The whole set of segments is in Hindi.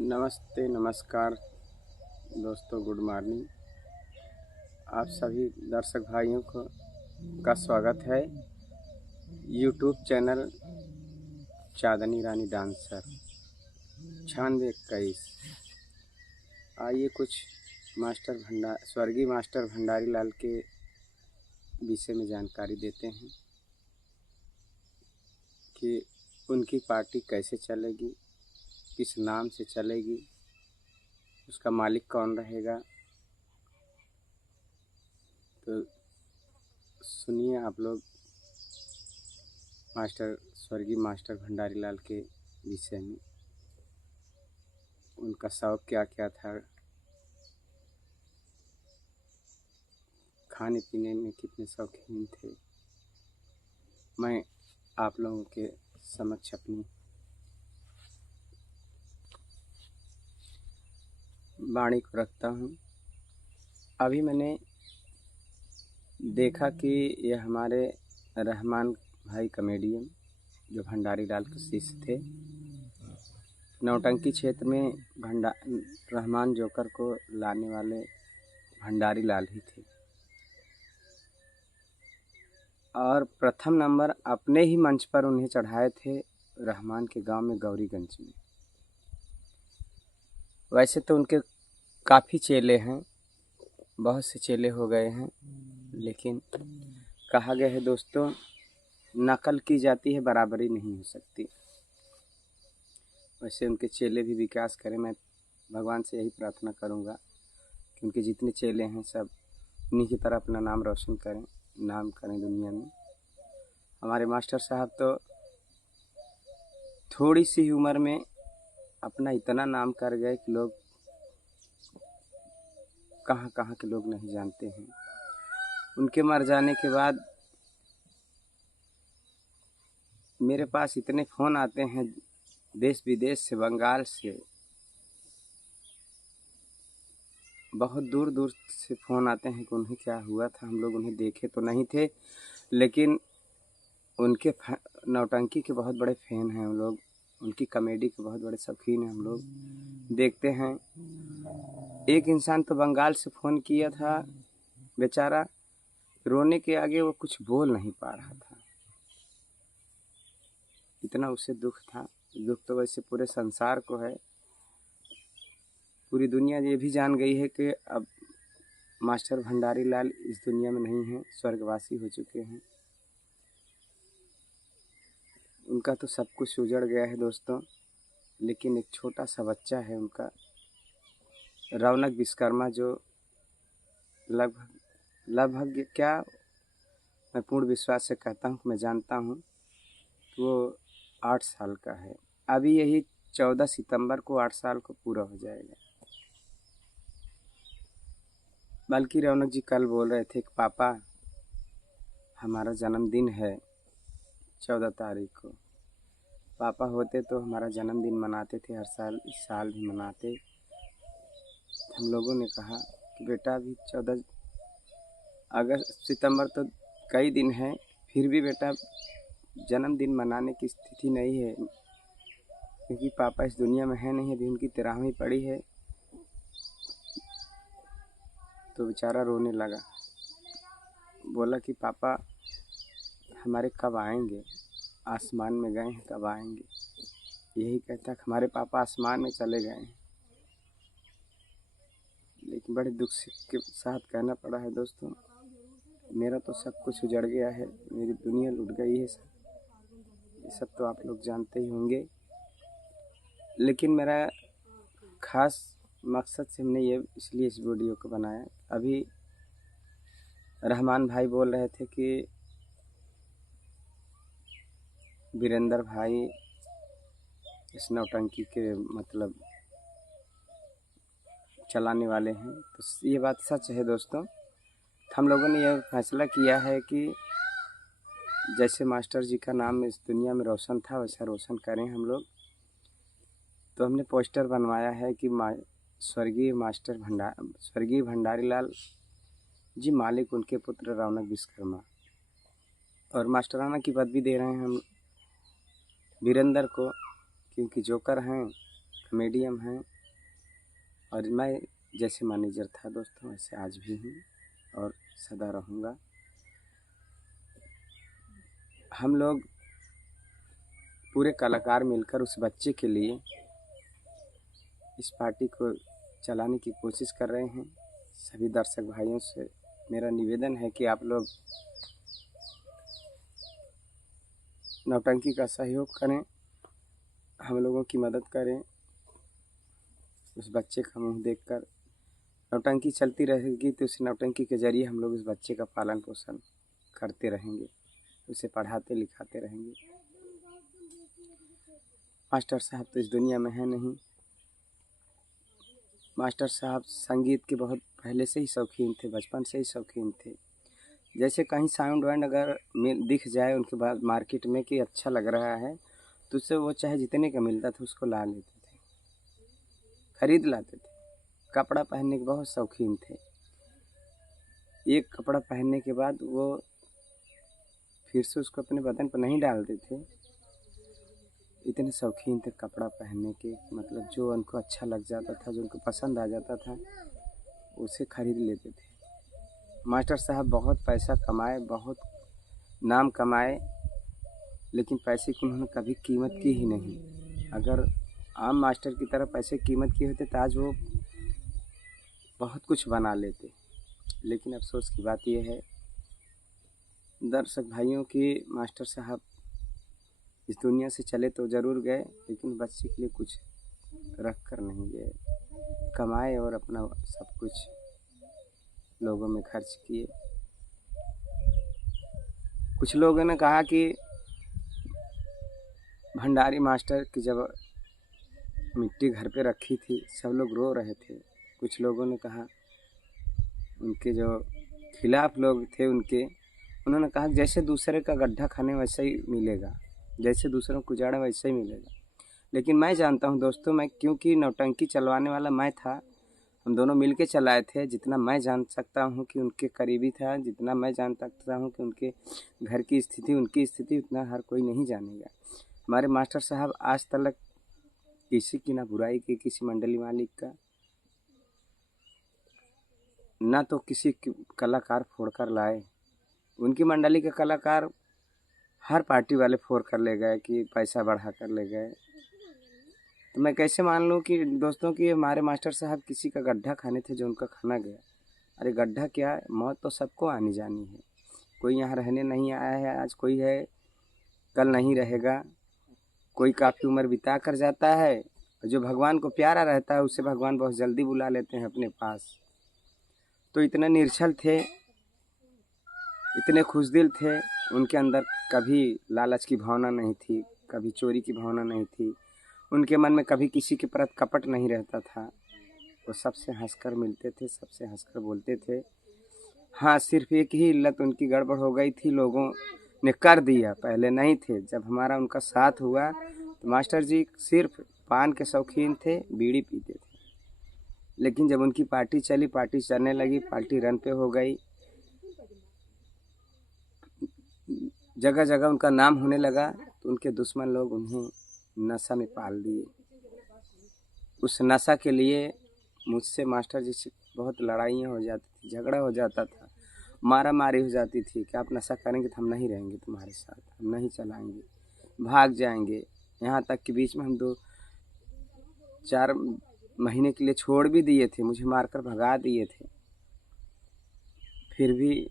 नमस्ते, नमस्कार दोस्तों, गुड मॉर्निंग। आप सभी दर्शक भाइयों को का स्वागत है यूट्यूब चैनल चांदनी रानी डांसर 9621। आइए कुछ स्वर्गीय मास्टर भंडारी लाल के विषय में जानकारी देते हैं कि उनकी पार्टी कैसे चलेगी, किस नाम से चलेगी, उसका मालिक कौन रहेगा। तो सुनिए आप लोग स्वर्गीय मास्टर भंडारी लाल के विषय में। उनका शौक क्या क्या था, खाने पीने में कितने शौकीन थे, मैं आप लोगों के समक्ष अपनी वाणी को रखता हूँ। अभी मैंने देखा कि ये हमारे रहमान भाई कॉमेडियन जो भंडारी लाल के शिष्य थे, नौटंकी क्षेत्र में रहमान जोकर को लाने वाले भंडारी लाल ही थे। और प्रथम नंबर अपने ही मंच पर उन्हें चढ़ाए थे रहमान के गांव में, गौरीगंज में। वैसे तो उनके काफ़ी चेले हैं, बहुत से चेले हो गए हैं, लेकिन कहा गया है दोस्तों, नकल की जाती है, बराबरी नहीं हो सकती। वैसे उनके चेले भी विकास करें, मैं भगवान से यही प्रार्थना करूंगा कि उनके जितने चेले हैं सब उन्हीं की तरह अपना नाम रोशन करें, नाम करें दुनिया में। हमारे मास्टर साहब तो थोड़ी सी उम्र में अपना इतना नाम कर गए कि लोग कहाँ कहाँ के लोग नहीं जानते हैं। उनके मर जाने के बाद मेरे पास इतने फ़ोन आते हैं देश विदेश से, बंगाल से, बहुत दूर दूर से फ़ोन आते हैं कि उन्हें क्या हुआ था। हम लोग उन्हें देखे तो नहीं थे, लेकिन उनके नौटंकी के बहुत बड़े फ़ैन हैं हम लोग, उनकी कॉमेडी के बहुत बड़े शौकीन हैं हम लोग, देखते हैं। एक इंसान तो बंगाल से फ़ोन किया था, बेचारा रोने के आगे वो कुछ बोल नहीं पा रहा था, इतना उसे दुख था। दुख तो वैसे पूरे संसार को है, पूरी दुनिया ये भी जान गई है कि अब मास्टर भंडारी लाल इस दुनिया में नहीं हैं, स्वर्गवासी हो चुके हैं। उनका तो सब कुछ उजड़ गया है दोस्तों, लेकिन एक छोटा सा बच्चा है उनका, रौनक विश्वकर्मा, जो लगभग क्या, मैं पूर्ण विश्वास से कहता हूँ, मैं जानता हूँ कि वो 8 साल का है। अभी यही 14 सितंबर को 8 साल को पूरा हो जाएगा। बल्कि रौनक जी कल बोल रहे थे कि पापा हमारा जन्मदिन है 14 तारीख को। पापा होते तो हमारा जन्मदिन मनाते थे हर साल, इस साल भी मनाते। हम लोगों ने कहा कि बेटा अभी 14 सितंबर तो कई दिन है, फिर भी बेटा जन्मदिन मनाने की स्थिति नहीं है, क्योंकि पापा इस दुनिया में है नहीं, अभी उनकी 13वीं पड़ी है। तो बेचारा रोने लगा, बोला कि पापा हमारे कब आएंगे, आसमान में गए हैं, कब आएंगे। यही कहता कि हमारे पापा आसमान में चले गए हैं। लेकिन बड़े दुख के साथ कहना पड़ा है दोस्तों, मेरा तो सब कुछ उजड़ गया है, मेरी दुनिया लुट गई है। ये सब तो आप लोग जानते ही होंगे, लेकिन मेरा खास मकसद से हमने ये इसलिए इस वीडियो को बनाया। अभी रहमान भाई बोल रहे थे कि वीरेंद्र भाई इस नौटंकी के मतलब चलाने वाले हैं, तो ये बात सच है दोस्तों। हम लोगों ने यह फैसला किया है कि जैसे मास्टर जी का नाम इस दुनिया में रोशन था, वैसा रोशन करें हम लोग। तो हमने पोस्टर बनवाया है कि स्वर्गीय भंडारी लाल जी मालिक, उनके पुत्र रौनक विश्वकर्मा, और मास्टराना की पदवी दे रहे हैं हम वीरेंद्र को, क्योंकि जोकर हैं, मीडियम हैं और मैं जैसे मैनेजर था दोस्तों वैसे आज भी हूँ और सदा रहूँगा। हम लोग पूरे कलाकार मिलकर उस बच्चे के लिए इस पार्टी को चलाने की कोशिश कर रहे हैं। सभी दर्शक भाइयों से मेरा निवेदन है कि आप लोग नौटंकी का सहयोग करें, हम लोगों की मदद करें। उस बच्चे का मुंह देखकर नौटंकी चलती रहेगी तो उस नौटंकी के जरिए हम लोग उस बच्चे का पालन पोषण करते रहेंगे, उसे पढ़ाते लिखाते रहेंगे। मास्टर साहब तो इस दुनिया में है नहीं। मास्टर साहब संगीत के बहुत पहले से ही शौकीन थे, बचपन से ही शौकीन थे। जैसे कहीं साउंड वाउंड अगर दिख जाए उनके बाद मार्केट में कि अच्छा लग रहा है तो उससे वो चाहे जितने का मिलता था उसको ला लेते थे, खरीद लाते थे। कपड़ा पहनने के बहुत शौकीन थे। एक कपड़ा पहनने के बाद वो फिर से उसको अपने बदन पर नहीं डालते थे, इतने शौकीन थे कपड़ा पहनने के। मतलब जो उनको अच्छा लग जाता था, जो उनको पसंद आ जाता था उसे खरीद लेते थे। मास्टर साहब बहुत पैसा कमाए, बहुत नाम कमाए, लेकिन पैसे की उन्होंने कभी कीमत की ही नहीं। अगर आम मास्टर की तरह पैसे कीमत की होते तो आज वो बहुत कुछ बना लेते। लेकिन अफसोस की बात यह है दर्शक भाइयों की मास्टर साहब इस दुनिया से चले तो ज़रूर गए, लेकिन बच्चे के लिए कुछ रख कर नहीं गए। कमाए और अपना सब कुछ लोगों में खर्च किए। कुछ लोगों ने कहा कि भंडारी मास्टर की जब मिट्टी घर पे रखी थी सब लोग रो रहे थे। कुछ लोगों ने कहा, उनके जो खिलाफ लोग थे उन्होंने कहा जैसे दूसरे का गड्ढा खाने वैसे ही मिलेगा, जैसे दूसरों को उजाड़ा वैसे ही मिलेगा। लेकिन मैं जानता हूं दोस्तों, मैं क्योंकि नौटंकी चलवाने वाला मैं था, हम दोनों मिलके चलाए थे। जितना मैं जान सकता हूं कि उनके करीबी था, जितना मैं जान सकता हूं कि उनके घर की स्थिति उनकी स्थिति, उतना हर कोई नहीं जानेगा। हमारे मास्टर साहब आज तक किसी की ना बुराई की, किसी मंडली मालिक का ना तो किसी कलाकार फोड़ कर लाए। उनकी मंडली के कलाकार हर पार्टी वाले फोड़ कर ले गए कि पैसा बढ़ा कर ले गए। तो मैं कैसे मान लूँ कि दोस्तों कि हमारे मास्टर साहब किसी का गड्ढा खाने थे जो उनका खाना गया। अरे गड्ढा क्या, मौत तो सबको आनी जानी है। कोई यहाँ रहने नहीं आया है, आज कोई है कल नहीं रहेगा। कोई काफ़ी उम्र बिता कर जाता है, जो भगवान को प्यारा रहता है उसे भगवान बहुत जल्दी बुला लेते हैं अपने पास। तो इतने निर्छल थे, इतने खुशदिल थे, उनके अंदर कभी लालच की भावना नहीं थी, कभी चोरी की भावना नहीं थी। उनके मन में कभी किसी के प्रति कपट नहीं रहता था। वो सबसे हंसकर मिलते थे, सबसे हंसकर बोलते थे। हाँ, सिर्फ एक ही इल्लत उनकी गड़बड़ हो गई थी, लोगों ने कर दिया, पहले नहीं थे। जब हमारा उनका साथ हुआ तो मास्टर जी सिर्फ पान के शौकीन थे, बीड़ी पीते थे। लेकिन जब उनकी पार्टी चली, पार्टी चलने लगी, पार्टी रन पे हो गई, जगह जगह उनका नाम होने लगा, तो उनके दुश्मन लोग उन्हें नशा में पाल दिए। उस नशा के लिए मुझसे मास्टर जी से बहुत लड़ाइयाँ हो जाती थी, झगड़ा हो जाता था, मारा मारी हो जाती थी कि आप नशा करेंगे तो हम नहीं रहेंगे तुम्हारे साथ, हम नहीं चलाएंगे, भाग जाएंगे। यहाँ तक कि बीच में हम 2-4 महीने के लिए छोड़ भी दिए थे, मुझे मारकर भगा दिए थे। फिर भी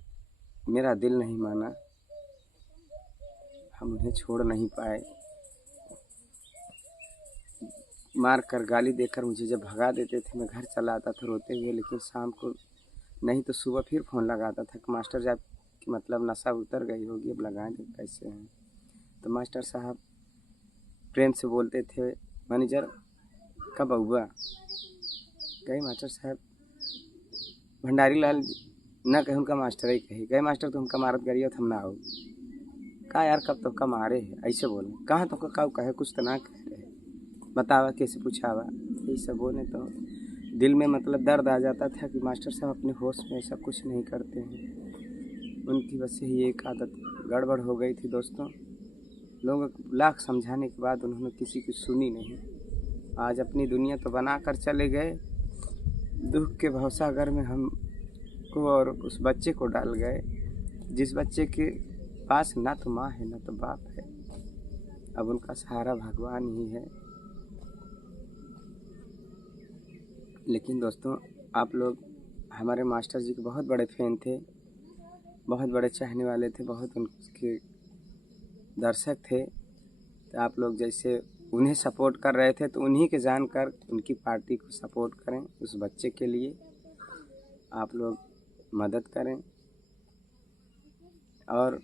मेरा दिल नहीं माना, हम उन्हें छोड़ नहीं पाए। मार कर गाली देकर मुझे जब भगा देते थे, मैं घर चला आता था रोते हुए। लेकिन शाम को नहीं तो सुबह फिर फ़ोन लगाता था कि मास्टर साहब कि मतलब नशा उतर गई होगी, अब लगाएं तो कैसे हैं। तो मास्टर साहब प्रेम से बोलते थे, मैनेजर कब आऊँगा? गए मास्टर साहब भंडारी लाल न कहे उनका मास्टर ही कही, गए मास्टर तो हमका मारत गरियो हम ना आओ। कहा यार कब तो का मारे है, ऐसे बोले। कहाँ तो का कहे, कुछ तो ना कह रहे, बतावा कैसे पूछावा, यही सब बोले तो दिल में मतलब दर्द आ जाता था कि मास्टर साहब अपने होश में ऐसा कुछ नहीं करते हैं। उनकी बस ही एक आदत गड़बड़ हो गई थी दोस्तों। लोग लाख समझाने के बाद उन्होंने किसी की सुनी नहीं। आज अपनी दुनिया तो बना कर चले गए, दुख के भवसागर में हमको और उस बच्चे को डाल गए, जिस बच्चे के पास ना तो माँ है ना तो बाप है। अब उनका सहारा भगवान ही है। लेकिन दोस्तों, आप लोग हमारे मास्टर जी के बहुत बड़े फैन थे, बहुत बड़े चाहने वाले थे, बहुत उनके दर्शक थे। तो आप लोग जैसे उन्हें सपोर्ट कर रहे थे तो उन्हीं के जानकर उनकी पार्टी को सपोर्ट करें। उस बच्चे के लिए आप लोग मदद करें। और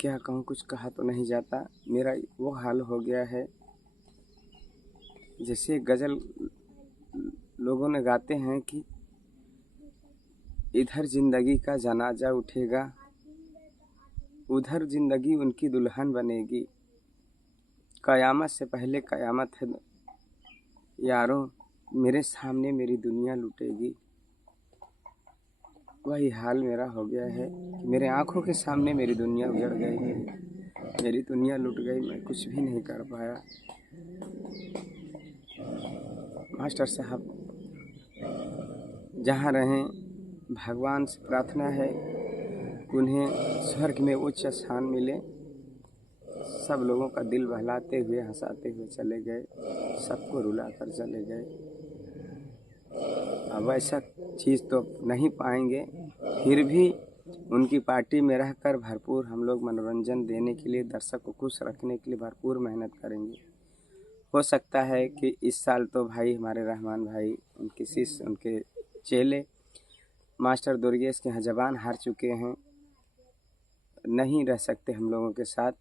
क्या कहूँ, कुछ कहा तो नहीं जाता। मेरा वो हाल हो गया है जैसे गज़ल लोगों ने गाते हैं कि इधर जिंदगी का जनाजा उठेगा, उधर जिंदगी उनकी दुल्हन बनेगी। कयामत से पहले कयामत है यारों, मेरे सामने मेरी दुनिया लुटेगी। वही हाल मेरा हो गया है कि मेरे आंखों के सामने मेरी दुनिया उजड़ गई है, मेरी दुनिया लुट गई, मैं कुछ भी नहीं कर पाया। मास्टर साहब जहाँ रहें, भगवान से प्रार्थना है उन्हें स्वर्ग में उच्च स्थान मिले। सब लोगों का दिल बहलाते हुए हंसाते हुए चले गए, सबको रुला कर चले गए। अब ऐसा चीज़ तो नहीं पाएंगे, फिर भी उनकी पार्टी में रहकर भरपूर हम लोग मनोरंजन देने के लिए, दर्शक को खुश रखने के लिए भरपूर मेहनत करेंगे। हो सकता है कि इस साल तो भाई हमारे रहमान भाई, उनके शिष्य, उनके चेले मास्टर दुर्गेश के यहाँ जबान हार चुके हैं, नहीं रह सकते हम लोगों के साथ।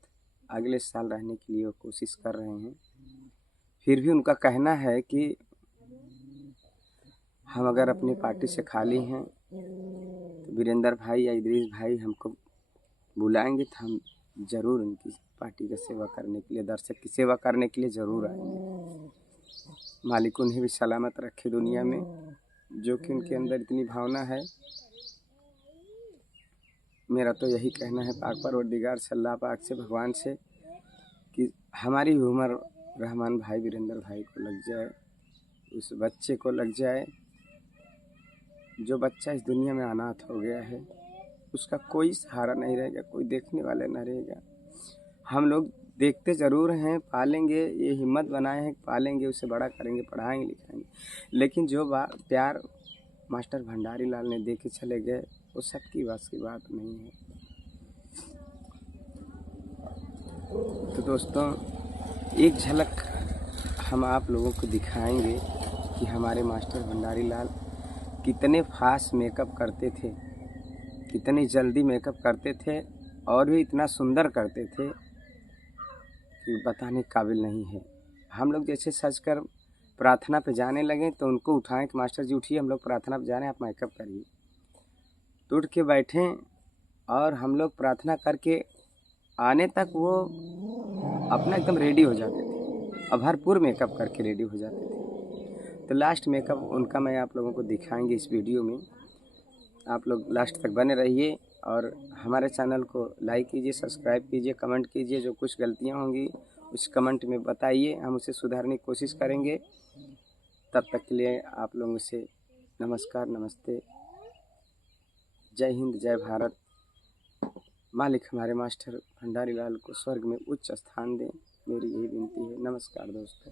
अगले साल रहने के लिए वो कोशिश कर रहे हैं। फिर भी उनका कहना है कि हम अगर अपनी पार्टी से खाली हैं तो वीरेंद्र भाई या इदरीस भाई हमको बुलाएंगे तो हम ज़रूर उनकी पार्टी की सेवा करने के लिए, दर्शक की सेवा करने के लिए ज़रूर आएंगे। मालिक उन्हें भी सलामत रखे दुनिया में, जो कि उनके अंदर इतनी भावना है। मेरा तो यही कहना है पाक परवरदिगार से, अल्लाह पाक से, भगवान से कि हमारी उम्र रहमान भाई, वीरेंद्र भाई को लग जाए, उस बच्चे को लग जाए जो बच्चा इस दुनिया में अनाथ हो गया है। उसका कोई सहारा नहीं रहेगा, कोई देखने वाला नहीं रहेगा। हम लोग देखते ज़रूर हैं, पालेंगे, ये हिम्मत बनाए हैं, पालेंगे, उसे बड़ा करेंगे, पढ़ाएंगे, लिखाएंगे। लेकिन जो प्यार मास्टर भंडारी लाल ने दे के चले गए, वो सबकी बस की बात नहीं है। तो दोस्तों, एक झलक हम आप लोगों को दिखाएंगे कि हमारे मास्टर भंडारी लाल कितने फास्ट मेकअप करते थे, कितनी जल्दी मेकअप करते थे, और भी इतना सुंदर करते थे कि बताने काबिल नहीं है। हम लोग जैसे सज कर प्रार्थना पे जाने लगे तो उनको उठाएं कि मास्टर जी उठिए, हम लोग प्रार्थना पे जा रहे हैं, आप मेकअप करिए। तो उठ के बैठें और हम लोग प्रार्थना करके आने तक वो अपना एकदम रेडी हो जाते थे और भरपूर मेकअप करके रेडी हो जाते थे। तो लास्ट मेकअप उनका मैं आप लोगों को दिखाएंगे इस वीडियो में। आप लोग लास्ट तक बने रहिए और हमारे चैनल को लाइक कीजिए, सब्सक्राइब कीजिए, कमेंट कीजिए। जो कुछ गलतियां होंगी उस कमेंट में बताइए, हम उसे सुधारने की कोशिश करेंगे। तब तक के लिए आप लोगों से नमस्कार, नमस्ते, जय हिंद, जय भारत। मालिक हमारे मास्टर भंडारी लाल को स्वर्ग में उच्च स्थान दें, मेरी यही विनती है। नमस्कार दोस्तों।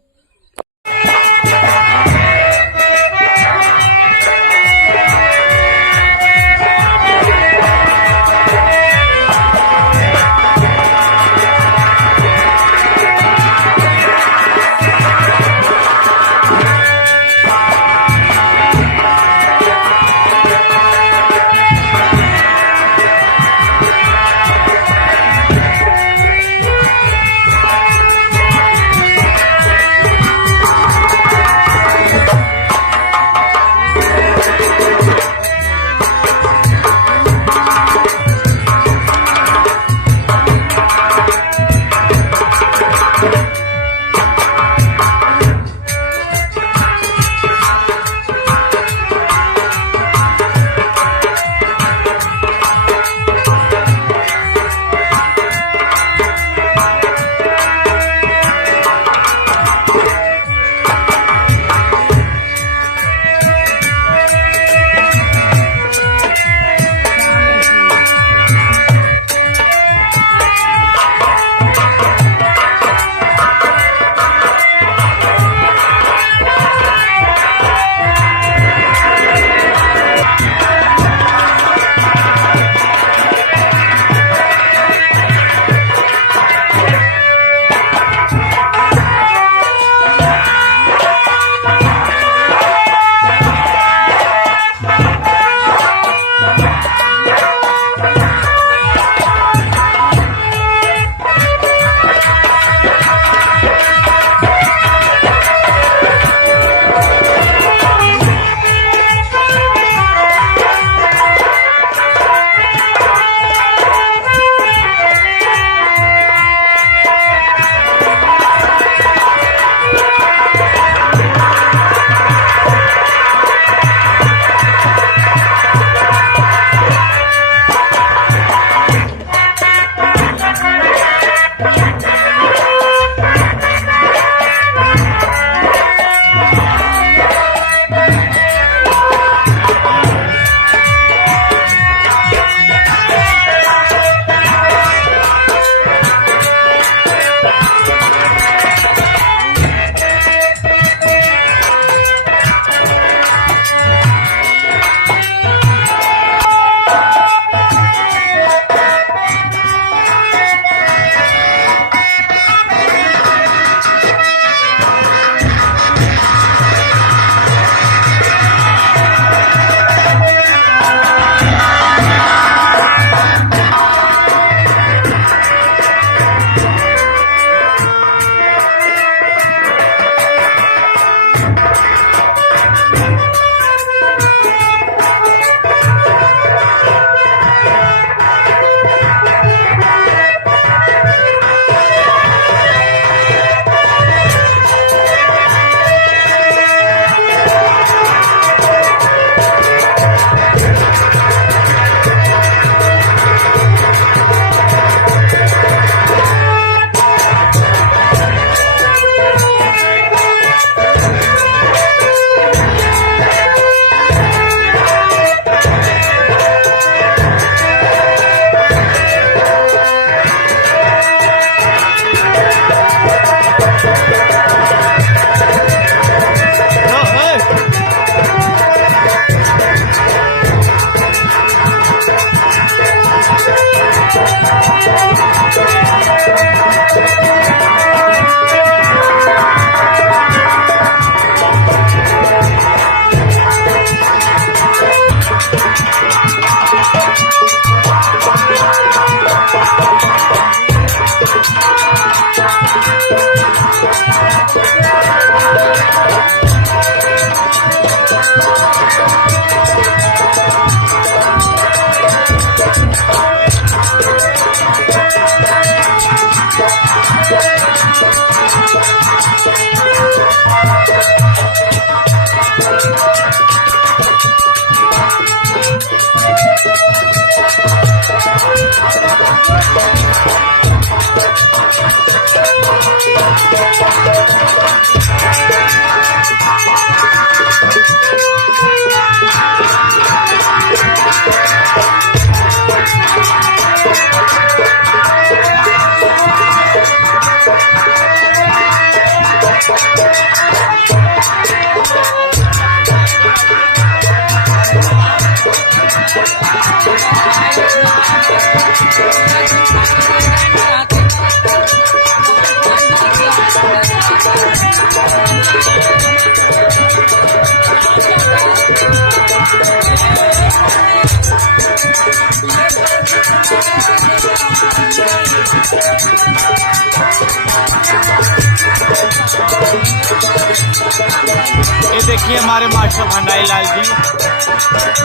ये देखिए हमारे मास्टर भंडारी लाल जी।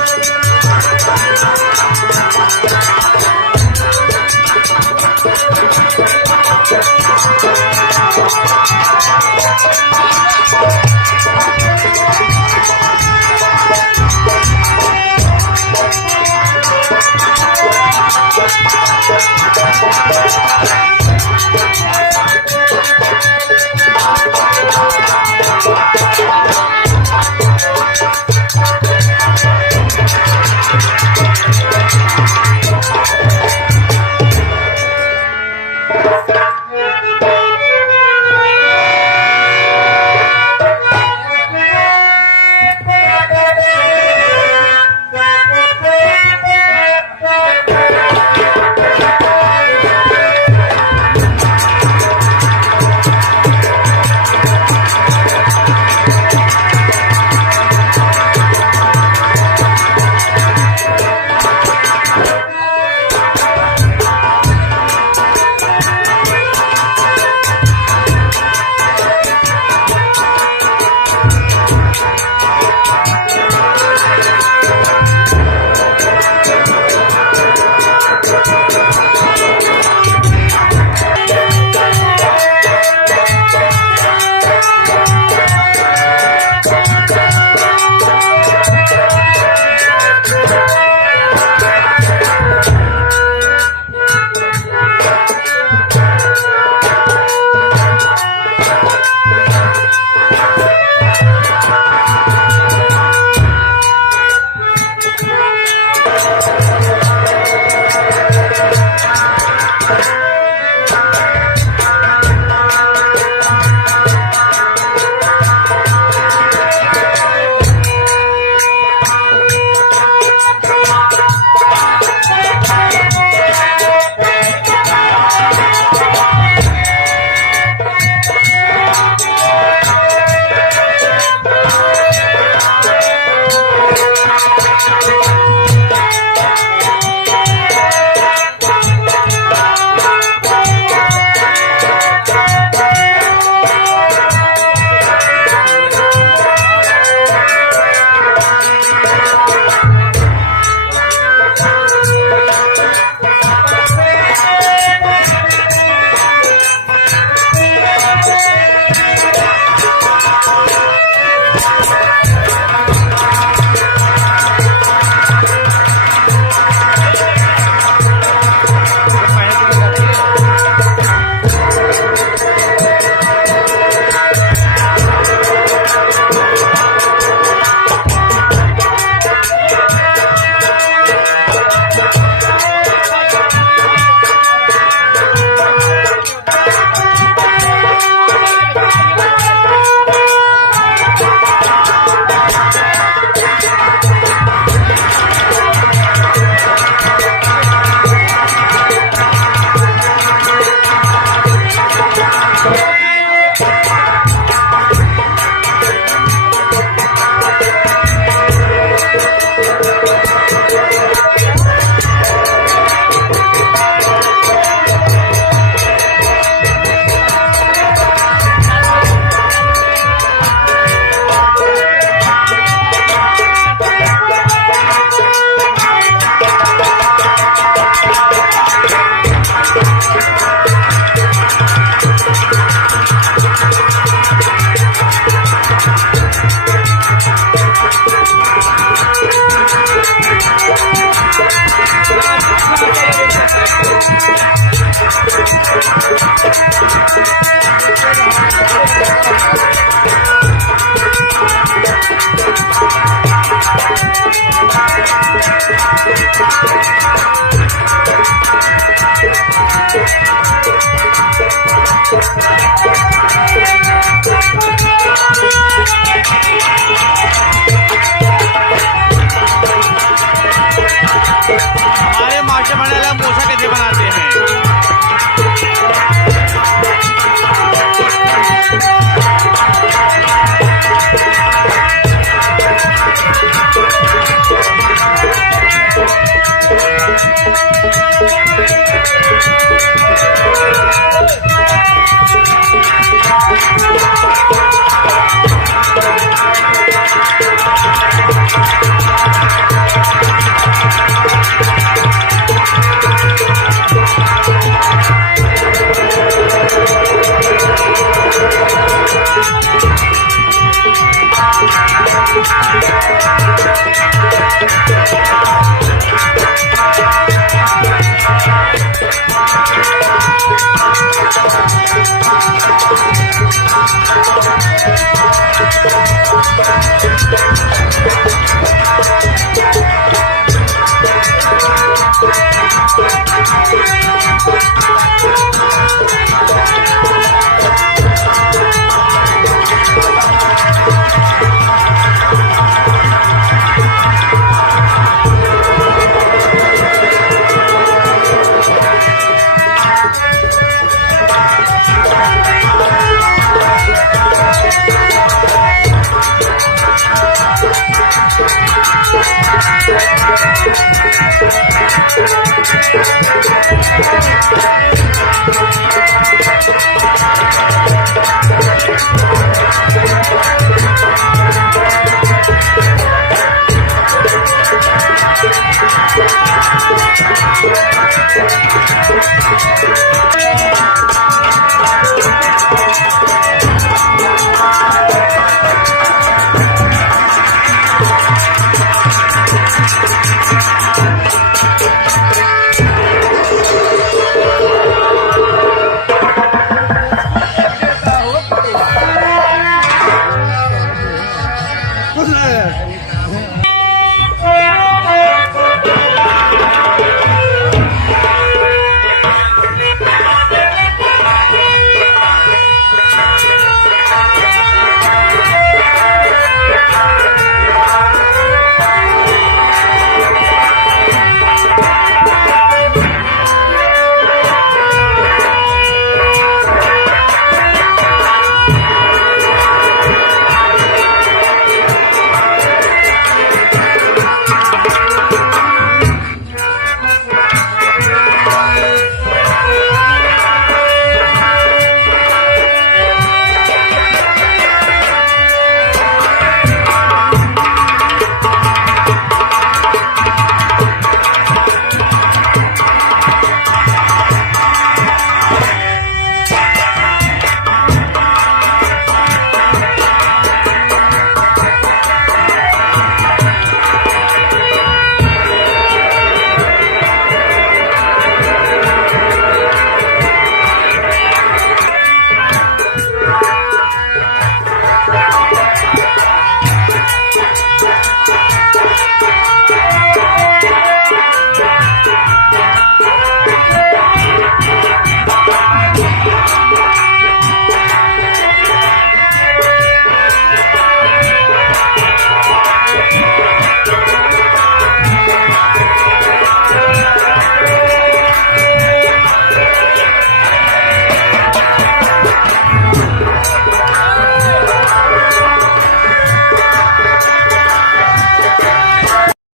जी।